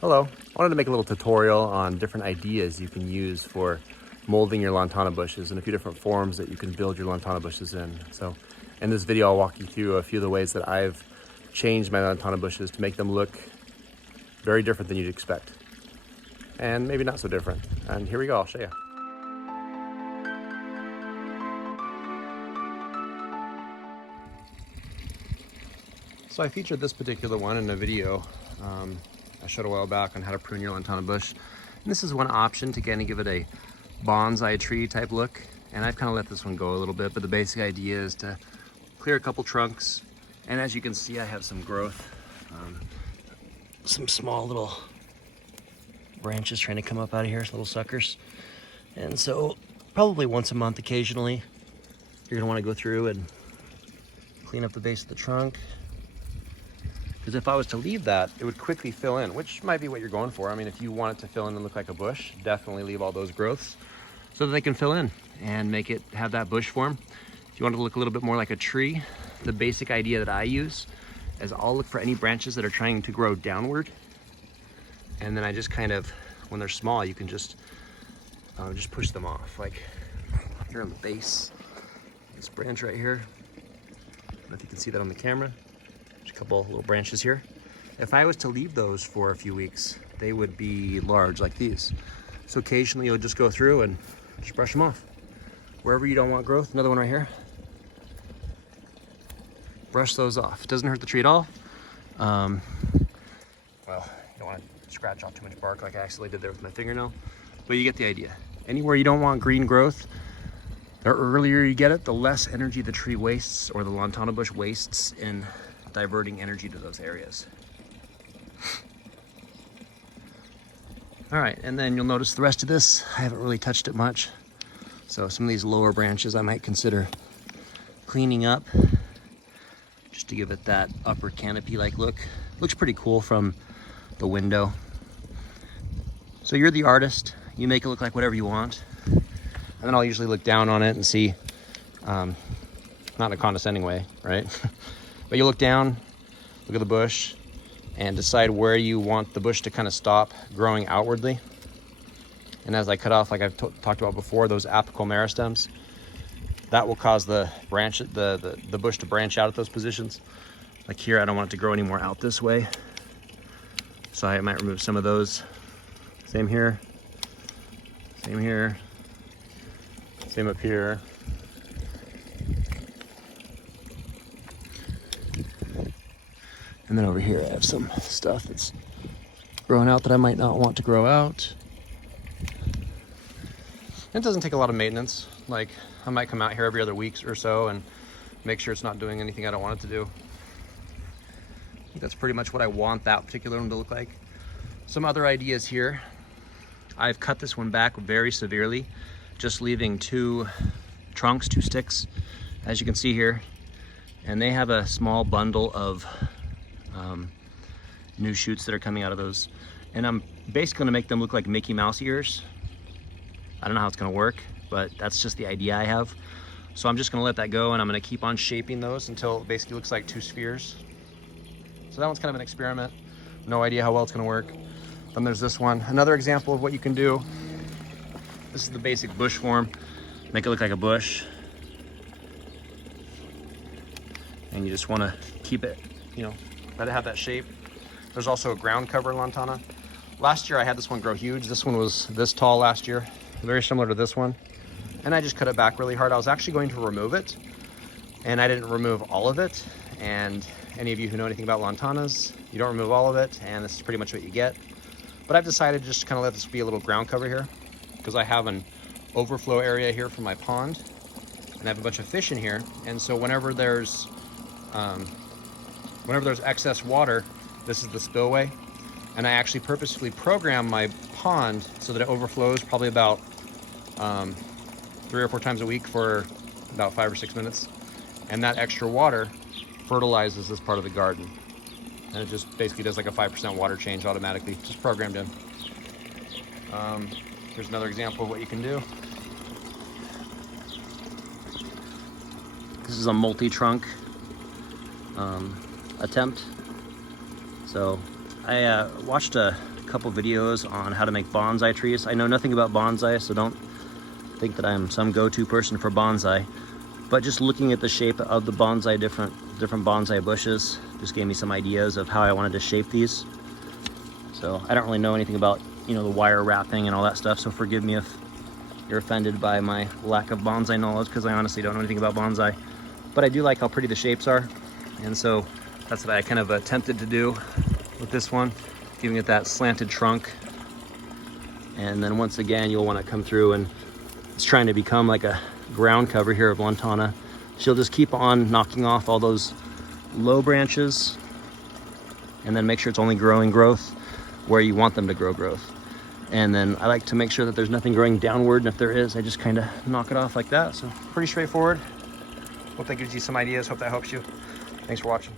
Hello, I wanted to make a little tutorial on different ideas you can use for molding your Lantana bushes and a few different forms that you can build your Lantana bushes in. So in this video, I'll walk you through a few of the ways that I've changed my Lantana bushes to make them look very different than you'd expect. And maybe not so different. And here we go, I'll show you. So I featured this particular one in a video I showed a while back on how to prune your Lantana bush. And this is one option to kind of give it a bonsai tree type look. And I've kind of let this one go a little bit, but the basic idea is to clear a couple trunks. And as you can see, I have some growth, some small little branches trying to come up out of here, little suckers. And so probably once a month occasionally, you're gonna wanna go through and clean up the base of the trunk. Because if I was to leave that, it would quickly fill in, which might be what you're going for. I mean, if you want it to fill in and look like a bush, definitely leave all those growths so that they can fill in and make it have that bush form. If you want it to look a little bit more like a tree, the basic idea that I use is I'll look for any branches that are trying to grow downward. And then I just kind of, when they're small, you can just push them off. Like here on the base, this branch right here. I don't know if you can see that on the camera. A couple little branches here. If I was to leave those for a few weeks, they would be large like these. So occasionally you'll just go through and just brush them off. Wherever you don't want growth, another one right here. Brush those off. It doesn't hurt the tree at all. Well, you don't want to scratch off too much bark like I accidentally did there with my fingernail, but you get the idea. Anywhere you don't want green growth, the earlier you get it, the less energy the tree wastes or the Lantana bush wastes in diverting energy to those areas. All right, and then you'll notice the rest of this, I haven't really touched it much. So some of these lower branches I might consider cleaning up just to give it that upper canopy-like look. Looks pretty cool from the window. So you're the artist, you make it look like whatever you want. And then I'll usually look down on it and see, not in a condescending way, right? But you look down, look at the bush, and decide where you want the bush to kind of stop growing outwardly. And as I cut off, like I've talked about before, those apical meristems, that will cause the branch, the bush to branch out at those positions. Like here, I don't want it to grow any more out this way. So I might remove some of those. Same here, same here, same up here. And then over here, I have some stuff that's growing out that I might not want to grow out. It doesn't take a lot of maintenance. Like I might come out here every other week or so and make sure it's not doing anything I don't want it to do. I think that's pretty much what I want that particular one to look like. Some other ideas here. I've cut this one back very severely, just leaving two trunks, two sticks, as you can see here. And they have a small bundle of new shoots that are coming out of those. And I'm basically gonna make them look like Mickey Mouse ears. I don't know how it's gonna work, but that's just the idea I have. So I'm just gonna let that go and I'm gonna keep on shaping those until it basically looks like two spheres. So that one's kind of an experiment. No idea how well it's gonna work. Then there's this one. Another example of what you can do. This is the basic bush form. Make it look like a bush. And you just wanna keep it, you know, let it have that shape. There's also a ground cover Lantana. Last year I had this one grow huge. This one was this tall last year, very similar to this one. And I just cut it back really hard. I was actually going to remove it, and I didn't remove all of it. And any of you who know anything about Lantanas, you don't remove all of it, and this is pretty much what you get. But I've decided just to kind of let this be a little ground cover here, because I have an overflow area here from my pond, and I have a bunch of fish in here. And so whenever there's excess water, this is the spillway. And I actually purposefully program my pond so that it overflows probably about 3 or 4 times a week for about 5 or 6 minutes. And that extra water fertilizes this part of the garden. And it just basically does like a 5% water change automatically, just programmed in. Here's another example of what you can do. This is a multi-trunk attempt. So I watched a couple videos on how to make bonsai trees. I know nothing about bonsai, so don't think that I'm some go-to person for bonsai. But just looking at the shape of the bonsai, different bonsai bushes, just gave me some ideas of how I wanted to shape these. So I don't really know anything about, you know, the wire wrapping and all that stuff, so forgive me if you're offended by my lack of bonsai knowledge, because I honestly don't know anything about bonsai. But I do like how pretty the shapes are, and so that's what I kind of attempted to do with this one, giving it that slanted trunk. And then once again, you'll want to come through, and it's trying to become like a ground cover here of Lantana. She'll just keep on knocking off all those low branches, and then make sure it's only growing growth where you want them to grow growth. And then I like to make sure that there's nothing growing downward, and if there is, I just kind of knock it off like that. So pretty straightforward. Hope that gives you some ideas. Hope that helps you. Thanks for watching.